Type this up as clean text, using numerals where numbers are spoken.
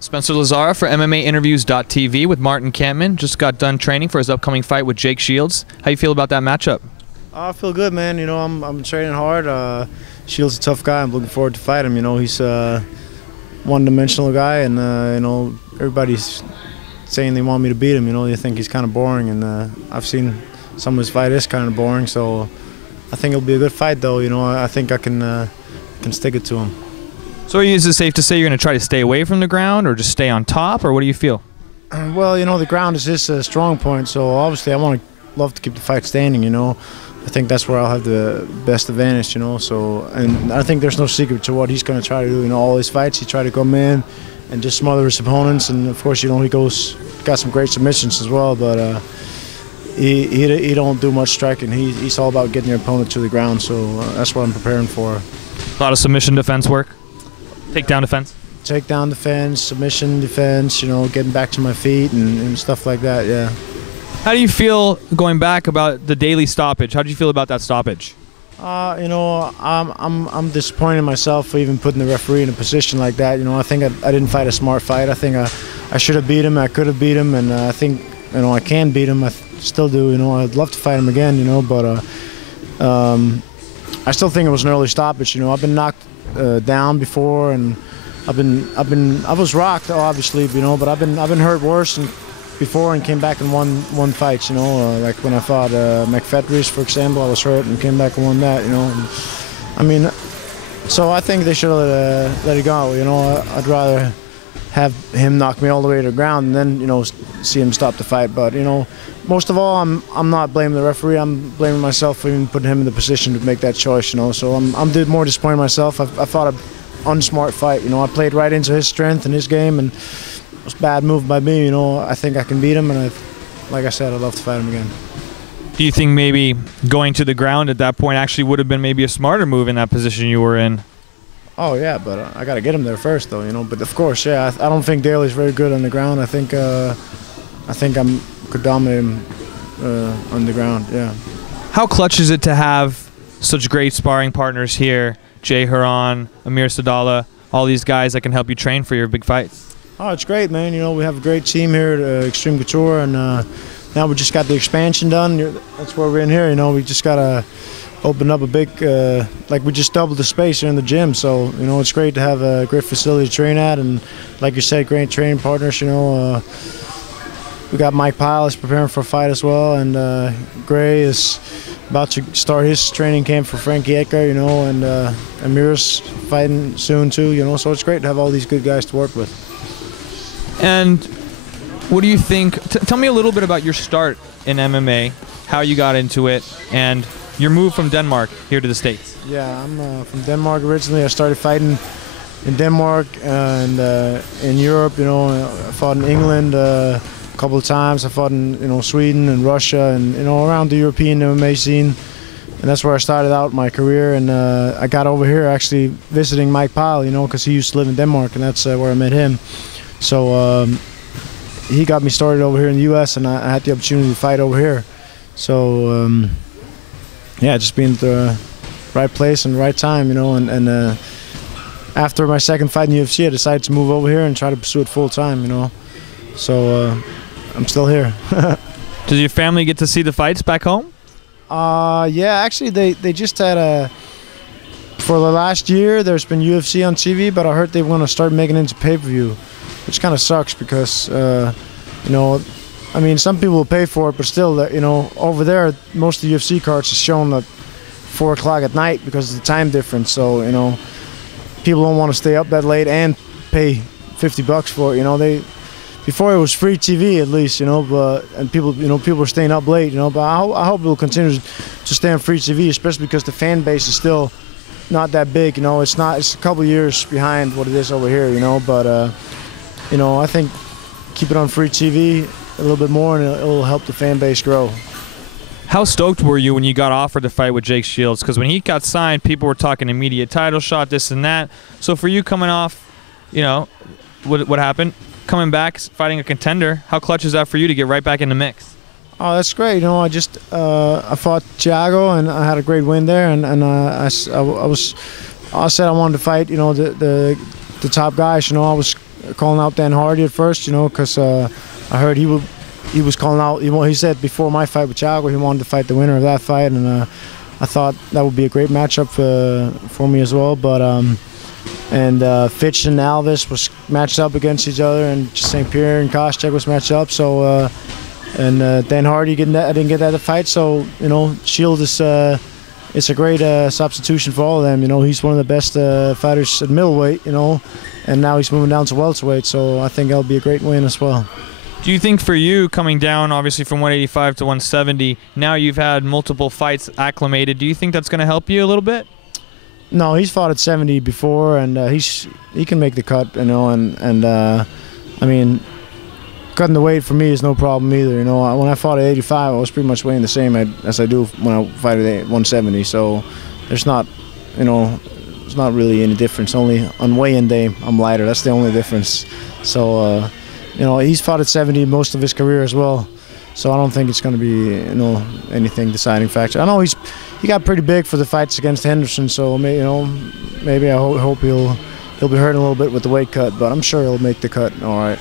Spencer Lazara for MMAinterviews.tv with Martin Kampmann. Just got done training for his upcoming fight with Jake Shields. How you feel about that matchup? I feel good, man. You know, I'm training hard. Shields is a tough guy. I'm looking forward to fight him. You know, he's a one-dimensional guy, and you know, everybody's saying they want me to beat him. You know, they think he's kind of boring, and I've seen some of his fight is kind of boring. So I think it'll be a good fight, though. You know, I think I can stick it to him. So is it safe to say you're going to try to stay away from the ground or just stay on top, or what do you feel? Well, you know, the ground is his strong point, so obviously I love to keep the fight standing, you know. I think that's where I'll have the best advantage, you know. So, and I think there's no secret to what he's going to try to do. You know, all his fights, he tried to come in and just smother his opponents, and of course, you know, got some great submissions as well, but he don't do much striking. He's all about getting your opponent to the ground, so that's what I'm preparing for. A lot of submission defense work? Takedown defense? Takedown defense, submission defense, you know, getting back to my feet and stuff like that, yeah. How do you feel going back about the daily stoppage? How do you feel about that stoppage? You know, I'm disappointed in myself for even putting the referee in a position like that. You know, I think I didn't fight a smart fight. I think I should have beat him. I could have beat him, and I think, you know, I can beat him. I still do. You know, I'd love to fight him again. You know, but I still think it was an early stoppage. You know, I've been knocked down before, and I was rocked, obviously, you know, but I've been hurt worse before and came back and won fights, you know, like when I fought McFedries, for example. I was hurt and came back and won that, you know. And, I mean, so I think they should have let it go, you know. I'd rather have him knock me all the way to the ground and then, you know, see him stop the fight. But, you know, most of all, I'm not blaming the referee. I'm blaming myself for even putting him in the position to make that choice, you know. So I'm more disappointed in myself. I fought an unsmart fight, you know. I played right into his strength and his game, and it was a bad move by me, you know. I think I can beat him, and like I said, I'd love to fight him again. Do you think maybe going to the ground at that point actually would have been maybe a smarter move in that position you were in? Oh yeah, but I got to get him there first, though, you know. But of course, yeah, I don't think Daly's very good on the ground. I think I could dominate him on the ground, yeah. How clutch is it to have such great sparring partners here? Jay Huron, Amir Sadala, all these guys that can help you train for your big fights? Oh, it's great, man. You know, we have a great team here at Xtreme Couture, and now we just got the expansion done. That's where we're in here, you know. We just got to open up a big, like we just doubled the space here in the gym. So, you know, it's great to have a great facility to train at, and like you said, great training partners, you know. We got Mike Pyle is preparing for a fight as well, and Gray is about to start his training camp for Frankie Edgar, you know, and Amir's fighting soon too, you know, so it's great to have all these good guys to work with. And what do you think, tell me a little bit about your start in MMA, how you got into it, and your move from Denmark here to the States. Yeah, I'm from Denmark originally. I started fighting in Denmark and in Europe, you know. I fought in England a couple of times. I fought in, you know, Sweden and Russia, and, you know, around the European MMA scene, and that's where I started out my career. And I got over here actually visiting Mike Pyle, you know, because he used to live in Denmark, and that's where I met him. So he got me started over here in the U.S., and I had the opportunity to fight over here. So yeah, just being at the right place and the right time, you know. And after my second fight in the UFC, I decided to move over here and try to pursue it full time, you know. So I'm still here. Does your family get to see the fights back home? Yeah, actually they just had for the last year there's been UFC on TV, but I heard they want to start making it into pay-per-view, which kind of sucks because, you know, I mean, some people will pay for it, but still, you know, over there, most of the UFC cards is shown at 4 o'clock at night because of the time difference. So, you know, people don't want to stay up that late and pay $50 for it, you know. Before it was free TV at least, you know, and people, you know, people are staying up late, you know. But I hope it will continue to stay on free TV, especially because the fan base is still not that big, you know. It's a couple years behind what it is over here, you know. But you know, I think keep it on free TV a little bit more, and it'll help the fan base grow. How stoked were you when you got offered to fight with Jake Shields? Because when he got signed, people were talking immediate title shot, this and that. So for you coming off, you know, what happened? Coming back, fighting a contender, how clutch is that for you to get right back in the mix? Oh, that's great. You know, I fought Thiago, and I had a great win there, and I said I wanted to fight, you know, the top guys. You know, I was calling out Dan Hardy at first, you know, because I heard he was calling out. He said before my fight with Thiago, he wanted to fight the winner of that fight, and I thought that would be a great matchup for me as well. But Fitch and Alves was matched up against each other, and St. Pierre and Koscheck was matched up. So Dan Hardy didn't get that fight. So you know, Shield is it's a great substitution for all of them. You know, he's one of the best fighters at middleweight. You know, and now he's moving down to welterweight. So I think that'll be a great win as well. Do you think for you, coming down obviously from 185 to 170, now you've had multiple fights acclimated, do you think that's going to help you a little bit? No, he's fought at 70 before, and he can make the cut, you know, and I mean, cutting the weight for me is no problem either. You know, when I fought at 85, I was pretty much weighing the same as I do when I fight at 170. So there's not, you know, there's not really any difference. Only on weigh-in day, I'm lighter. That's the only difference. So. You know, he's fought at 70 most of his career as well, so I don't think it's going to be, you know, anything deciding factor. I know he got pretty big for the fights against Henderson, so maybe, you know, maybe I hope he'll be hurting a little bit with the weight cut, but I'm sure he'll make the cut all right.